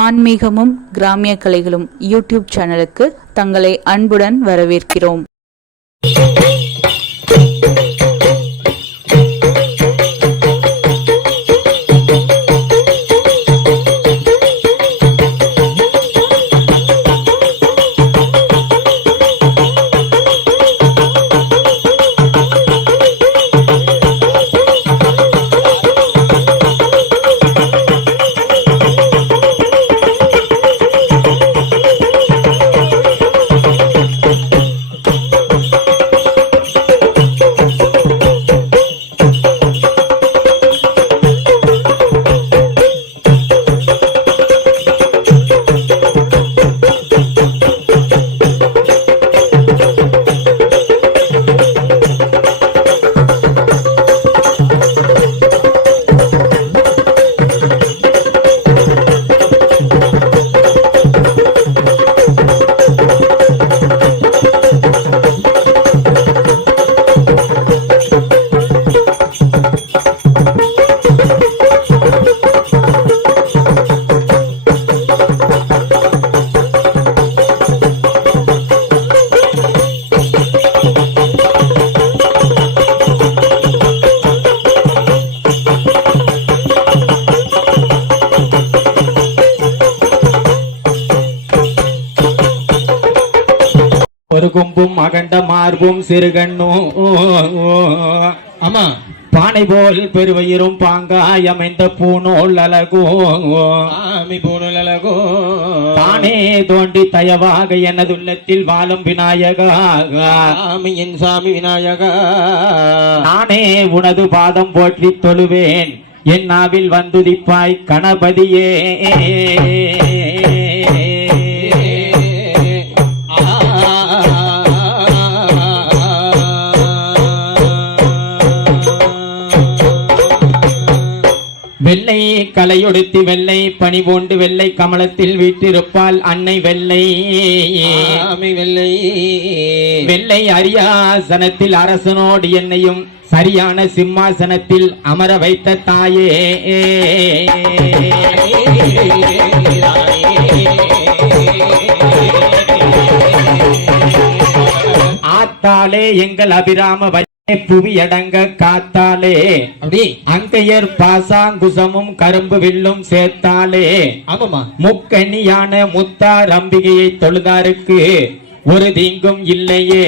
ஆன்மீகமும் கிராமிய கலைகளும் யூடியூப் சேனலுக்கு தங்களை அன்புடன் வரவேற்கிறோம். ஒரு கொம்பும் அகண்ட மார்பும் சிறுகண்ணும் ஆமா பானை போல் பெருவயிரும் பாங்காய் அமைந்த பூநூல் அழகோ பூநூல் அழகோ தானே தோண்டி தயவாக எனதுள்ளத்தில் வாழும் விநாயகா என் சாமி விநாயகா நானே உனது பாதம் போற்றி தொழுவேன் என் நாவில் வந்துதிப்பாய் கணபதியே. வெள்ளை கலையொடுத்தி வெள்ளை பனி போண்டு வெள்ளை கமலத்தில் வீட்டிருப்பால் அன்னை வெள்ளை வெள்ளை வெள்ளை அரியாசனத்தில் அரசனோடு என்னையும் சரியான சிம்மாசனத்தில் அமர வைத்த தாயே. ஆத்தாலே எங்கள் அபிராம புவியடங்க காத்தாலே அப்படி அங்கையர் பாசாங்குசமும் கரும்பு வில்லும் சேர்த்தாலே ஆமாமா முக்கணியான முத்தார் அம்பிகையை தொழுதாருக்கு ஒரு தீங்கும் இல்லையே.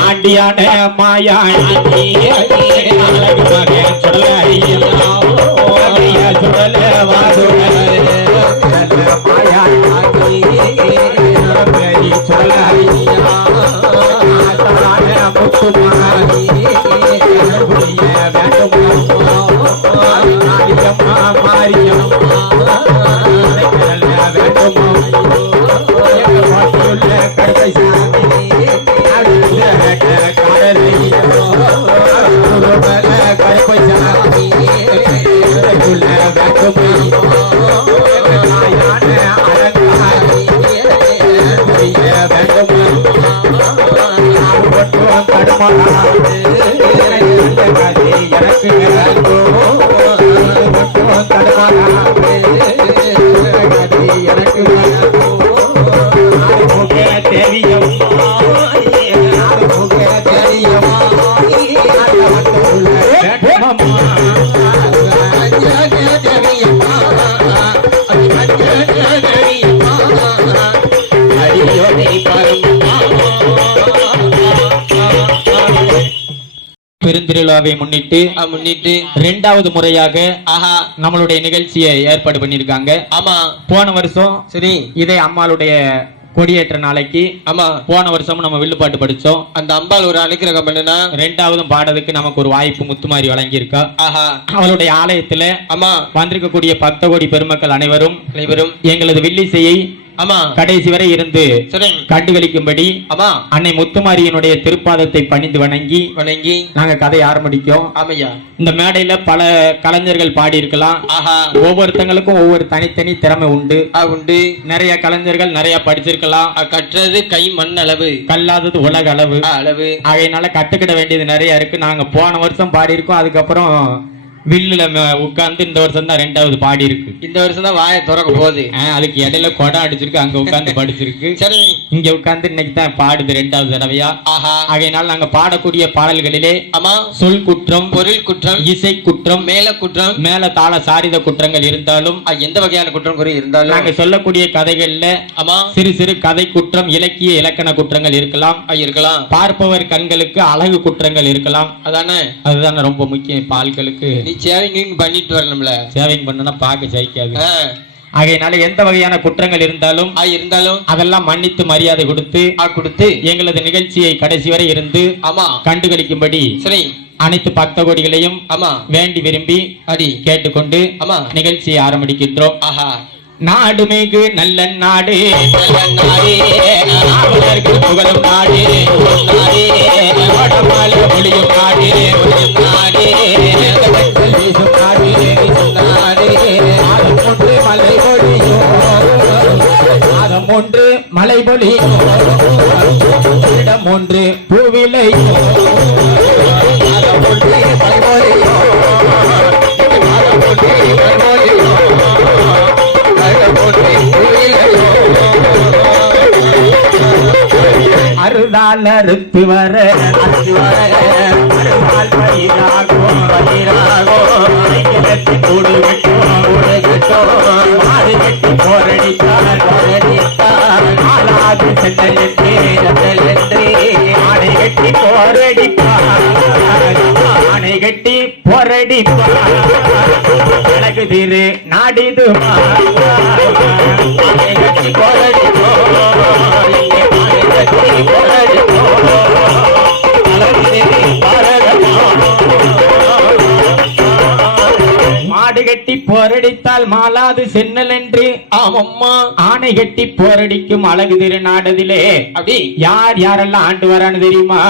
ஆண்டியான மாயாண்டி எனக்கு விழாவை முன்னிட்டு முன்னிட்டு 2வது முறையாக ஆஹா நம்மளுடைய நிகழ்ச்சியை ஏற்பாடு பண்ணிருக்காங்க. ஆமா போன வருஷம் சரி இதே அம்மாளுடைய கொடியேற்ற நாளைக்கு ஆமா போன வருஷம் நம்ம வில்லுப்பாட்டு படிச்சோம். அந்த அம்பாள் ஒரு அனுக்கிரகம் பண்ணுனா 2வதும் பாடுறதுக்கு நமக்கு ஒரு வாய்ப்பு முத்துமாரி வழங்கி இருக்கா. ஆஹா அவளுடைய ஆலயத்துல ஆமா வந்திருக்கக்கூடிய பக்த கோடி பெருமக்கள் அனைவரும் எங்களது வில்லிசையை ஆமா கடைசி வரை இருந்து சரி கண்டுகளிக்கும்படி ஆமா அன்னை முத்துமாரியனுடைய திருப்பாதத்தை பணிந்து வணங்கி நாங்க கதை ஆரம்பிக்கும். ஆமையா இந்த மேடையில பல கலைஞர்கள் பாடி இருக்கலாம். ஆஹா ஒவ்வொருத்தங்களுக்கும் ஒவ்வொரு தனித்தனி திறமை உண்டு. உண்டு நிறைய கலைஞர்கள் நிறைய படிச்சிருக்கலாம். கற்றது கை மண் அளவு, கல்லாதது உலக அளவு. ஆகையினால கட்டுக்கிட வேண்டியது நிறைய இருக்கு. நாங்க போன வருஷம் பாடி இருக்கோம். அதுக்கப்புறம் வில்லுல உட்கார்ந்து இந்த வருஷம் தான் 2வது பாடி இருக்கு. இந்த வருஷம் தான் வாயை திறக்க போகுது. அதுக்கு இடையில கொடை அடிச்சிருக்கு, அங்க உட்கார்ந்து படிச்சிருக்கு. சரி இங்க உட்கார்ந்து இன்னைக்கு தான் பாடுது 2வது தடவையா. ஆகையினால் நாங்க பாடக்கூடிய பாடல்களிலே ஆமா சொல் குற்றம், பொருள் குற்றம், இசை குற்றம், மேல குற்றம், மேல தாள சாரித குற்றங்கள் இருந்தாலும் எந்த வகையான குற்றம் குறை இருந்தாலும் நாங்க சொல்லக்கூடிய கதைகள்ல ஆமா சிறு சிறு கதை குற்றம், இலக்கிய இலக்கண குற்றங்கள் இருக்கலாம். பார்ப்பவர் கண்களுக்கு அழகு குற்றங்கள் இருக்கலாம். அதானே அதுதானே ரொம்ப முக்கியம். பால்களுக்கு சேவிங் பண்ணிட்டு வரணும்ல. சேவிங் பண்ணா பார்க்க ஜெயிக்காது. ஆகையினால எந்த வகையான குற்றங்கள் இருந்தாலும் அதெல்லாம் மன்னித்து மரியாதை கொடுத்து எங்களது நிகழ்ச்சியை கடைசி வரை இருந்து கண்டுகளிக்கும்படி சரி அனைத்து பக்த கோடிகளையும் வேண்டி விரும்பி கேட்டுக்கொண்டு நிகழ்ச்சியை ஆரம்பிக்கின்றோம். நாடு மிகு நல்ல நாடு, புகழும் நாடு, ஒளியும் நாடு, ஒன்று மலை பொழியும், இடம் ஒன்று பூவிலையும், அருளால் அறுத்து வர அருளால் பயிராகோ கூடு விட்டோம் மாறு கட்டி போரடித்தார் ஆளாது சென்றே ஆணை கட்டி போரடிப்பார், ஆணை கட்டி போரடிப்பார், எனக்கு திரு நாடிதுமா ஆணை கட்டி போரடிப்போ மாடு கட்டி போரடித்தால் மாலாது சென்னல் என்று ஆமம்மா ஆணை கட்டி போரடிக்கும் அழகு திருநாடதிலே அப்படி யார் யாரெல்லாம் ஆண்டு வரான்னு தெரியுமா?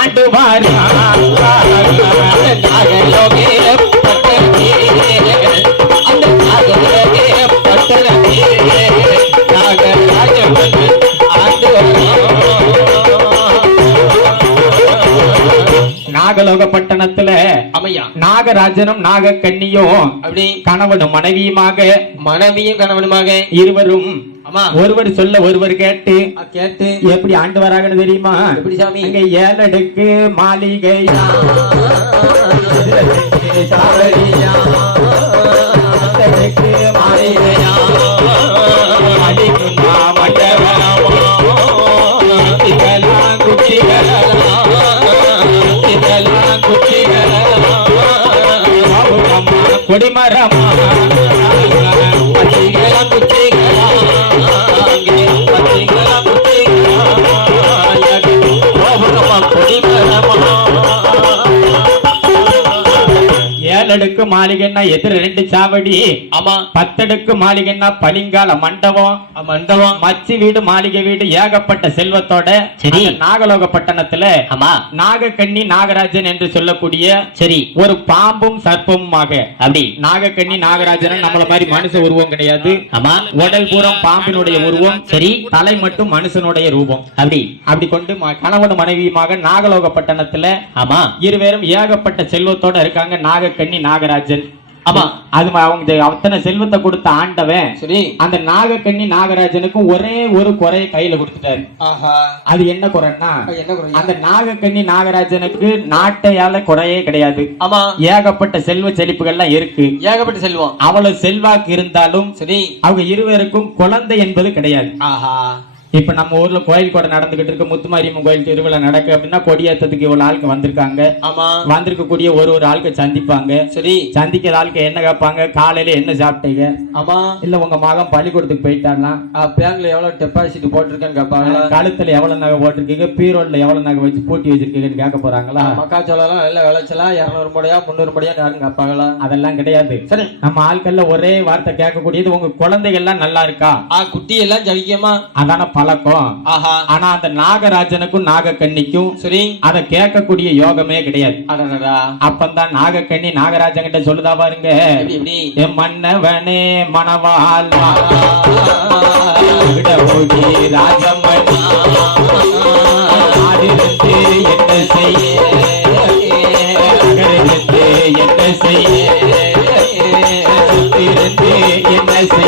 ஆண்டு வாரி நாகலோகப்பட்டணத்துல நாகராஜனும் நாகக்கன்னியும் அப்படி கணவனும் கணவனுமாக இருவரும் ஒருவர் சொல்ல ஒருவர் கேட்டு எப்படி ஆண்டு வராங்கன்னு தெரியுமா? அங்க 7 அடுக்கு மாளிகையா கொடிமரமா ஏழடுக்கு மாளிகைன்னா எதிர 2 சாவடி. ஆமா 10 அடுக்கு மாளிகைன்னா பளிங்கால மண்டபம். மச்சி வீடு மாளிகை வீடு ஏகப்பட்ட செல்வத்தோட சரி. அந்த நாகலோகப்பட்டணத்துல ஆமா நாகக்கண்ணி நாகராஜன் என்று சொல்லக்கூடிய சரி ஒரு பாம்பும் சர்ப்பமுமாக. அப்படி நாகக்கண்ணி நாகராஜன் நம்மள மாதிரி மனுஷ உருவம் கிடையாது. ஆமா உடல் பூரம் பாம்பினுடைய உருவம். சரி தலை மட்டும் மனுஷனுடைய ரூபம். அப்படி அப்படி கொண்டு கணவன் மனைவியுமாக நாகலோகப்பட்டணத்துல ஆமா இருவேரும் ஏகப்பட்ட செல்வத்தோட இருக்காங்க. நாகக்கண்ணி நாகராஜன். ஆமா அது அவங்க அத்தனை செல்வத்தை கொடுத்த ஆண்டவன் சரி அந்த நாகக்கண்ணி நாகராஜனுக்கும் ஒரே ஒரு குறைய கையில கொடுத்துட்டாரு. ஆஹா அது என்ன குறைன்னா என்ன குறை? அந்த நாகக்கண்ணி நாகராஜனுக்கு நாட்டையால குறையே கிடையாது. ஆமா ஏகப்பட்ட செல்வ செழிப்புகள்லாம் இருக்கு. ஏகப்பட்ட செல்வம். அவ்வளவு செல்வாக்கு இருந்தாலும் சரி அவங்க இருவருக்கும் குழந்தை என்பது கிடையாது. ஆஹா இப்ப நம்ம ஊர்ல கோயில் கூட நடந்துகிட்டு இருக்க முத்துமாரியம்மன் கோயில் திருவிழா நடக்கு அப்படின்னா கொடியேற்றத்துக்கு இவ்வளவு ஆளுக்கு வந்திருக்காங்க. ஆமா வந்திருக்கக்கூடிய ஒரு ஆளுக்கு சந்திப்பாங்க. சரி சந்திக்கிற ஆளுக்கு என்ன கேட்பாங்க? காலையில என்ன சாப்பிட்டீங்க? ஆமா இல்ல உங்க மகன் பள்ளிக்கூடத்துக்கு போயிட்டானா? பேங்க்ல எவ்வளவு டெபாசிட் போட்டிருக்கேன்னு கேட்பாங்களா? கழுத்துல எவ்வளவு நகை போட்டிருக்கீங்க? பீரோட்ல எவ்வளவு நகை வச்சு பூட்டி வச்சிருக்கீங்கன்னு கேட்க போறாங்களா? மக்காச்சோளம் நல்ல விளைச்சலாம் 200 முடியா 300 முடியா யாரும் கேட்பாங்களா? அதெல்லாம் கிடையாது. சரி நம்ம ஆட்கள்ல ஒரே வார்த்தை கேட்கக்கூடியது உங்க குழந்தைகள் எல்லாம் நல்லா இருக்கா? குட்டி எல்லாம் ஜவிக்கமா? அதான பழக்கம். ஆஹா ஆனா அந்த நாகராஜனுக்கும் நாகக்கண்ணிக்கும் சரி அதை கேட்கக்கூடிய யோகமே கிடையாது. அடடா அப்பந்தான் நாகக்கண்ணி நாகராஜன் கிட்ட சொல்லுதா பாருங்க, எப்படி என் மன்னவனே மணவாள் ராஜமணி ஆடிருந்து என்ன செய்ய நகரிருந்து என்ன செய்ய சுத்திருந்து என்ன செய்ய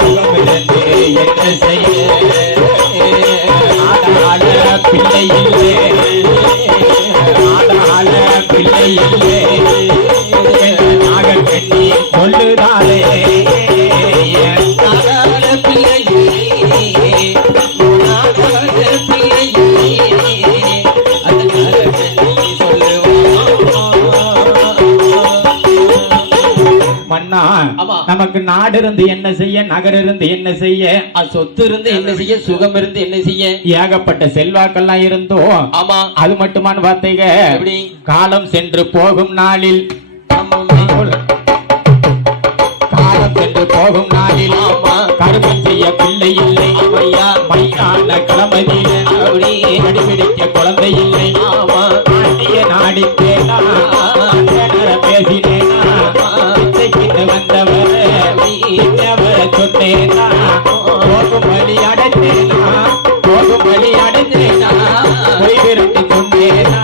சுகமிருந்து என்ன செய்ய ஆடாள பிள்ளை இல்லை ஆடாள பிள்ளை இல்லை நாகக்கண்ணி சொல்லுதாலே மன்னா நமக்கு நாடு இருந்து என்ன செய்ய நகர் இருந்து என்ன செய்ய சொத்து இருந்து என்ன செய்ய சுகம் இருந்து என்ன செய்ய ஏகப்பட்ட செல்வாக்கெல்லாம் இருந்தோம். ஆமா அது மட்டுமான்னு பார்த்தீங்க எப்படி காலம் சென்று போகும் நாளில் காலம் சென்று போகும் நாளில் கருமம் செய்ய பிள்ளை இல்லை மையான கிளம்பதியில அடிபிடிக்க குழந்தை இல்லை ஆண்டிய நாடித்தேனா பேசினேனா வந்தவர் என்னவரை சொன்னேனா போகும் வழி அடைந்தேனா போகும் வழி அடைந்தேனா போய் விரட்டி கொண்டேனா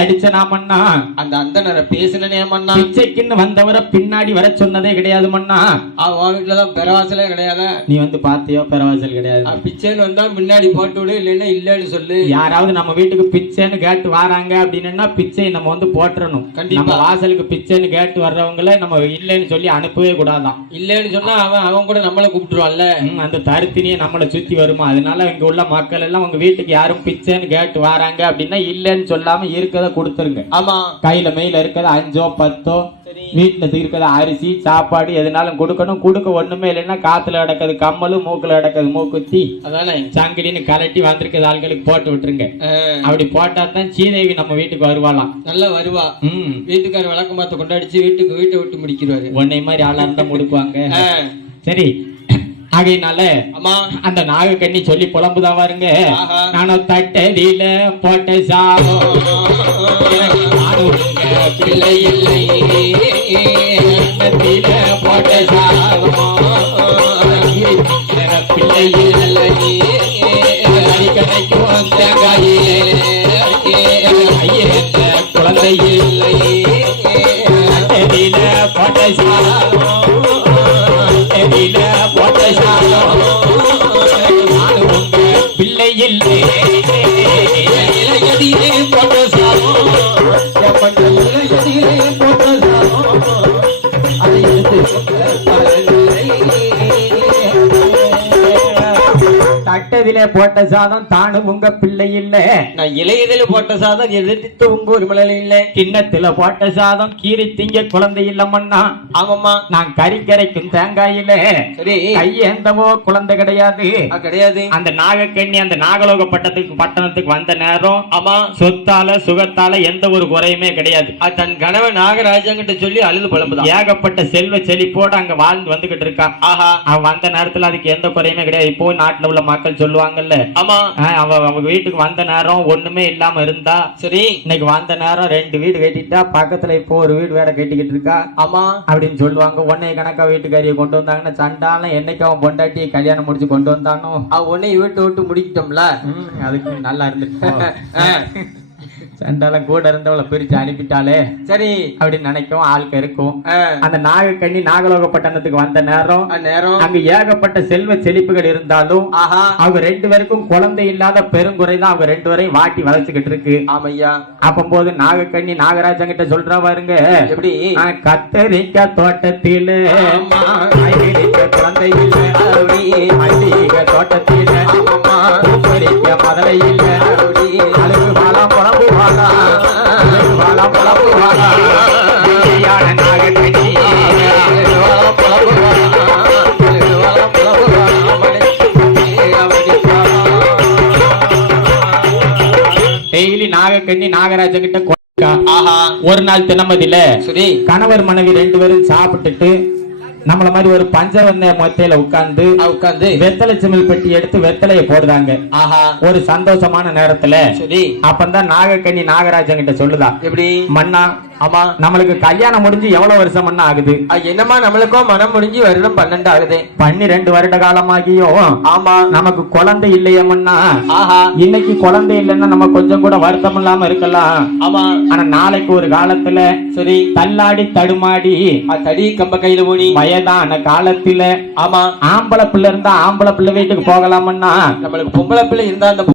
அடிச்சனா மன்னா அந்த அந்தனரை பேசினே மன்னா பிச்சைக்குன்னு வந்தவரை பின்னாடி வர சொன்னதே கிடையாது மன்னா. அவன் வீட்டுலதான் பெறவாசலே கிடையாது. நீ வந்து பாத்தியோ? பெறவாசல் கிடையாது. பிச்சைன்னு வந்தா முன்னாடி போட்டு விடு, இல்லைன்னா இல்லன்னு சொல்லு. யாராவது நம்ம வீட்டுக்கு பிச்சைன்னு கேட்டு வராங்க அப்படின்னா பிச்சை நம்ம வந்து போட்டுறணும். நம்ம வாசலுக்கு பிச்சைன்னு கேட்டு வர்றவங்கள நம்ம இல்லைன்னு சொல்லி அனுப்பவே கூடாதான். இல்லன்னு சொன்னா அவன் கூட நம்மளை கூப்பிட்டுருவான்ல. அந்த தருத்தினியே நம்மளை சுத்தி வருமா? அதனால இங்க உள்ள மக்கள் எல்லாம் உங்க வீட்டுக்கு யாரும் பிச்சைன்னு கேட்டு வராங்க அப்படின்னா இல்லன்னு சொல்லாம இருக்கத கொடுத்துருங்க. ஆமா கையில மெயில இருக்கிறது 5 10 வீட்டுல இருக்கிறது அரிசி சாப்பாடு எதுனாலும் கொடுக்கணும். கொடுக்க ஒண்ணுமே இல்லைன்னா காத்துல அடக்கிறது கம்மலும் மூக்குல அடக்கிறது மூக்குத்தி அதானே சங்கிலின்னு கலட்டி வந்திருக்கிறது ஆள்களுக்கு போட்டு விட்டுருங்க. அப்படி போட்டா தான் சீதேவி நம்ம வீட்டுக்கு வருவாளாம். நல்லா வருவா. வீட்டுக்காரர் விளக்கு மாத்த கொண்டாடிச்சு வீட்டை விட்டு முடிக்கிறாரு. உன்னை மாதிரி ஆளா இருந்தா முடிப்பாங்க. சரி ஆகையினால அந்த நாகக்கண்ணி சொல்லி புலம்புதா பாருங்க, நானும் தட்டதில போட்ட சாபம் பிள்ளை இல்லை போட்ட சாபம் பிள்ளை இல்லை கிடைக்கும் தேங்காயிலே குழந்தை இல்லை போட்ட சாபம் பிள்ளை இல்லை போட்ட கட்டதிலே போட்ட சாதம் தானும் உங்க பிள்ளை இல்ல. நான் இளையதில போட்ட சாதம் எதிர்த்து உங்க ஒரு மலை இல்ல. கிண்ணத்துல போட்ட சாதம் கீரி திங்க குழந்தை இல்லமண்ணா. ஆமாம்மா. நான் கறிக்கரைக்கும் தேங்காயில சரி கையேந்தவோ குழந்தை கிடையாது. கிடையாது. அந்த நாகக்கண்ணி அந்த நாகலோக பட்டணத்துக்கு வந்த நேரம் ஆமா சொத்தால சுகத்தால எந்த ஒரு குறையுமே கிடையாது. தன் கணவன் நாகராஜங்கிட்ட சொல்லி அழுது புலம்புதான். ஏகப்பட்ட செல்வ செழிப்போட அங்க வாழ்ந்து வந்துகிட்டு இருக்கா. ஆஹா அவன் வந்த நேரத்துல அதுக்கு எந்த குறையுமே கிடையாது. இப்போ நாட்டுல உள்ள மக்கள் சொல்லுவாங்கல்ல ஆமா அவங்க வீட்டுக்கு வந்த நேரம் ஒண்ணுமே இல்லாம இருந்தா சரி இன்னைக்கு வந்த நேரம் 2 வீடு கட்டிட்டா பக்கத்துல இப்போ ஒரு வீடு வேற கட்டிக்கிட்டு இருக்கா ஆமா அப்படின்னு சொல்லுவாங்க. உன்னை கணக்கா வீட்டுக்காரியை கொண்டு வந்தாங்கன்னா சண்டாலும் என்னைக்கு அவன் பொண்டாட்டியை கல்யாணம் முடிச்சு கொண்டு வந்தானோ உன்னை விட்டு முடிக்கிட்டோம்ல. அதுக்கு நல்லா இருந்துட்டு சண்டாலம் கூட இருந்தவளை பிரிச்சு அனுப்பிட்டாலே சரி அப்படின்னு நினைக்கும் ஆளுக்கு இருக்கும். அந்த நாகக்கண்ணி நாகலோக பட்டணத்துக்கு வந்த நேரம் அங்க ஏகப்பட்ட செல்வ செழிப்புகள் இருந்தாலும் அவங்க 2 பேருக்கும் குழந்தை இல்லாத பெருங்குறைதான் அவங்க 2 பேரையும் வாட்டி வளர்த்துக்கிட்டு இருக்கு. ஆமையா அப்பம்போது நாகக்கண்ணி நாகராஜன் கிட்ட சொல்றா பாருங்க எப்படி கத்தரிக்காய் தோட்டத்தில குழந்தை இல்லை தோட்டத்தில மதுரை இல்லை அழகு வாழா குழம்பு டெய்லி நாகக்கண்ணி நாகராஜன் கிட்ட ஒரு நாள் தினமதியில சரி கணவர் மனைவி 2 பேரும் சாப்பிட்டுட்டு நம்மள மாதிரி ஒரு பஞ்சவர்ண மொத்தையில உட்கார்ந்து வெத்தலை சிமிழ் பெட்டி எடுத்து வெத்தலைய போடுறாங்க. ஆஹா ஒரு சந்தோஷமான நேரத்துல சரி அப்பந்தான் நாகக்கண்ணி நாகராஜன் கிட்ட சொல்லுதா எப்படி மன்னா ஆமா நம்மளுக்கு கல்யாணம் முடிஞ்சு எவ்வளவு வருஷம் மண்ணா ஆகுது? என்னமா நம்மளுக்கும் மனம் முடிஞ்சு வருடம் 12 ஆகுது. 12 வருட காலமாகியோ ஆமா நமக்கு குழந்தை இல்லையம்மன்னா. ஆஹா இன்னைக்கு குழந்தை இல்லைன்னா நம்ம கொஞ்சம் கூட வருத்தம் இல்லாம இருக்கலாம். ஆமா ஆனா நாளைக்கு ஒரு காலத்துல சரி தள்ளாடி தடுமாடி தடி கம்ப கையில ஓடி வயதான காலத்துல ஆமா ஆம்பளை பிள்ளை இருந்தா ஆம்பளை பிள்ளை வீட்டுக்கு போகலாமன்னா நம்மளுக்கு பொம்பளை பிள்ளை இருந்தா அந்த